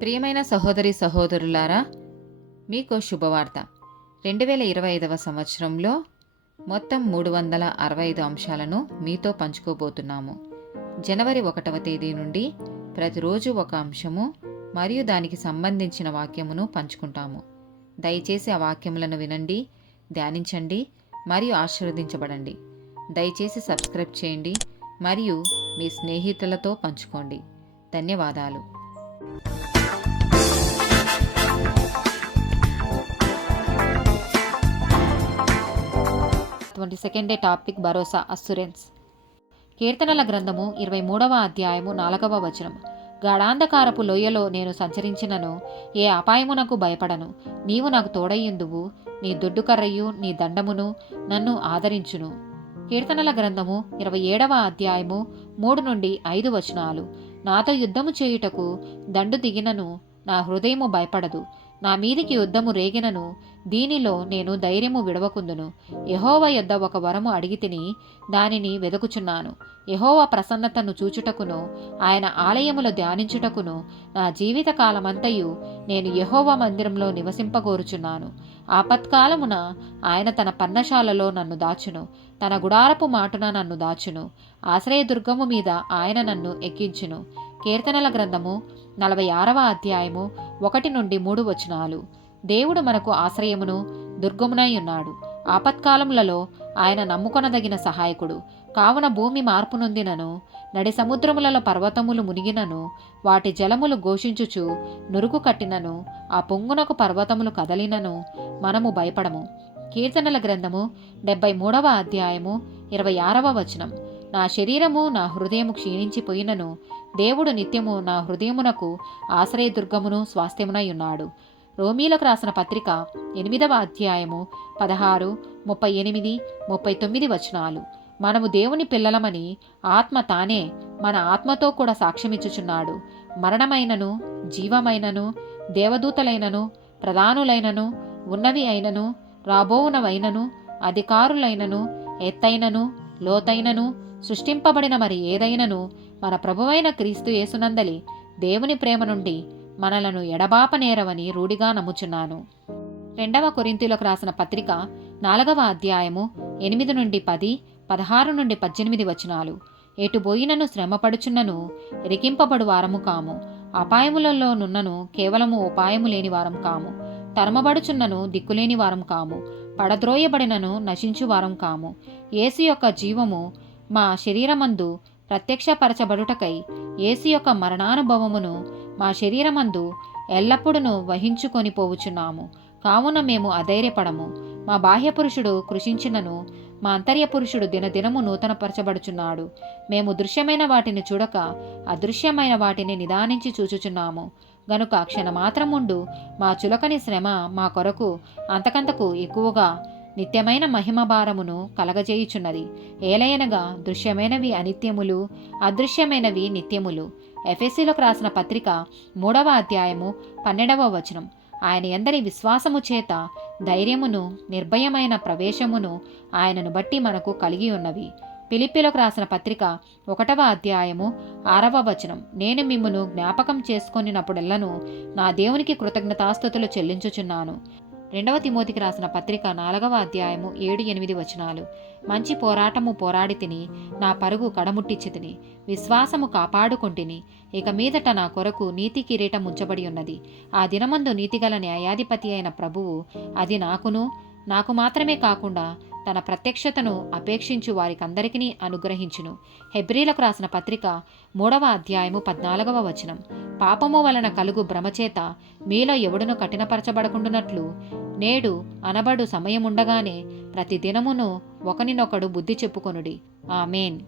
ప్రియమైన సహోదరి సహోదరులారా, మీకు శుభవార్త. 2025 సంవత్సరంలో మొత్తం 365 అంశాలను మీతో పంచుకోబోతున్నాము. జనవరి 1వ తేదీ నుండి ప్రతిరోజు ఒక అంశము మరియు దానికి సంబంధించిన వాక్యమును పంచుకుంటాము. దయచేసి ఆ వాక్యములను వినండి, ధ్యానించండి మరియు ఆశీర్వదించబడండి. దయచేసి సబ్స్క్రైబ్ చేయండి మరియు మీ స్నేహితులతో పంచుకోండి. ధన్యవాదాలు. 22nd డే టాపిక్ భరోసా, అస్సురెన్స్. కీర్తనల గ్రంథము 23వ అధ్యాయము 4వ వచనం. గాఢాంధకారపు లోయలో నేను సంచరించినను ఏ అపాయమునకు భయపడను. నీవు నాకు తోడయ్యుందువు, నీ దొడ్డుకర్రయు నీ దండమును నన్ను ఆదరించును. కీర్తనల గ్రంథము 27వ అధ్యాయము 3 నుండి 5 వచనాలు. నాతో యుద్ధము చేయుటకు దండు దిగినను నా హృదయము భయపడదు. నా మీదికి యుద్ధము రేగినను దీనిలో నేను ధైర్యము విడవకుందును. యెహోవా యొద్ద ఒక వరము అడిగితిని, దానిని వెదకుచున్నాను. యెహోవా ప్రసన్నతను చూచుటకును ఆయన ఆలయములో ధ్యానించుటకును నా జీవిత కాలమంతయు నేను యెహోవా మందిరంలో నివసింపగోరుచున్నాను. ఆపత్కాలమున ఆయన తన పర్ణశాలలో నన్ను దాచును, తన గుడారపు మాటున నన్ను దాచును. ఆశ్రయదుర్గము మీద ఆయన నన్ను ఎక్కించును. కీర్తనల గ్రంథము 46వ అధ్యాయము 1 నుండి 3 వచనాలు. దేవుడు మనకు ఆశ్రయమును దుర్గమునై ఉన్నాడు. ఆపత్కాలములలో ఆయన నమ్ముకొనదగిన సహాయకుడు. కావున భూమి మార్పు నొందినను, నడి సముద్రములలో పర్వతములు మునిగినను, వాటి జలములు ఘోషించుచు నురుగు కట్టినను, ఆ పొంగునకు పర్వతములు కదలినను మనము భయపడము. కీర్తనల గ్రంథము 73వ అధ్యాయము 26వ వచనం. నా శరీరము నా హృదయము క్షీణించిపోయినను దేవుడు నిత్యము నా హృదయమునకు ఆశ్రయదుర్గమును స్వాస్థ్యమునై ఉన్నాడు. రోమీలకు రాసిన పత్రిక 8వ అధ్యాయము 16, 38, 39 వచనాలు. మనము దేవుని పిల్లలమని ఆత్మ తానే మన ఆత్మతో కూడా సాక్ష్యమిచ్చుచున్నాడు. మరణమైనను జీవమైనను దేవదూతలైనను ప్రధానులైనను ఉన్నవి అయినను రాబోవునవైనను అధికారులైనను ఎత్తైనను లోతైనను సృష్టింపబడిన మరి ఏదైనను మన ప్రభువైన క్రీస్తు యేసునందలి దేవుని ప్రేమ నుండి మనలను ఎడబాపనేరవని రూఢిగా నమ్ముచున్నాను. 2వ కొరింథీయులకు రాసిన పత్రిక 4వ అధ్యాయము 8 నుండి 10, 16 నుండి 18 వచనాలు. ఎటుబోయినను శ్రమపడుచున్నను ఎరికింపబడు వారము కాము. అపాయములలో నున్నను కేవలము ఉపాయము లేని వారం కాము. తరమబడుచున్నను దిక్కులేని వారం కాము. పడద్రోయబడినను నశించు వారం కాము. యేసు యొక్క జీవము మా శరీరమందు ప్రత్యక్షపరచబడుటకై యేసు యొక్క మరణానుభవమును మా శరీరమందు ఎల్లప్పుడూ వహించుకొని పోవుచున్నాము. కావున మేము అధైర్యపడము. మా బాహ్య పురుషుడు కృషించినను మా అంతర్య పురుషుడు దినదినము నూతనపరచబడుచున్నాడు. మేము దృశ్యమైన వాటిని చూడక అదృశ్యమైన వాటిని నిదానించి చూచుచున్నాము. గనుక క్షణమాత్రముండు మా చులకని శ్రమ మా కొరకు అంతకంతకు ఎక్కువగా నిత్యమైన మహిమభారమును కలగజేయుచున్నది. ఏలయనగా దృశ్యమైనవి అనిత్యములు, అదృశ్యమైనవి నిత్యములు. ఎఫెసీలకు రాసిన పత్రిక 3వ అధ్యాయము 12వ వచనం. ఆయన యందలి విశ్వాసము చేత ధైర్యమును నిర్భయమైన ప్రవేశమును ఆయనను బట్టి మనకు కలిగి ఉన్నవి. ఫిలిప్పీలకు రాసిన పత్రిక 1వ అధ్యాయము 6వ వచనం. నేను మిమ్మును జ్ఞాపకం చేసుకొనినప్పుడెల్లను నా దేవునికి కృతజ్ఞతాస్తుతులు చెల్లించుచున్నాను. 2వ తిమోతికి రాసిన పత్రిక 4వ అధ్యాయము 7, 8 వచనాలు. మంచి పోరాటము పోరాడి తిని నా పరుగు కడముట్టించి తిని విశ్వాసము కాపాడుకొంటిని. ఇక మీదట నా కొరకు నీతి కిరీటం ఉంచబడి ఉన్నది. ఆ దినమందు నీతిగల న్యాయాధిపతి అయిన ప్రభువు అది నాకు మాత్రమే కాకుండా తన ప్రత్యక్షతను అపేక్షించు వారికందరికీ అనుగ్రహించును. హెబ్రీలకు రాసిన పత్రిక 3వ అధ్యాయము 14వ వచనం. పాపము వలన కలుగు భ్రమచేత మీలో ఎవడును కఠినపరచబడకుండునట్లు నేడు అనబడు సమయముండగానే ప్రతి దినమును ఒకనినొకడు బుద్ధి చెప్పుకొనుడి. ఆమేన్.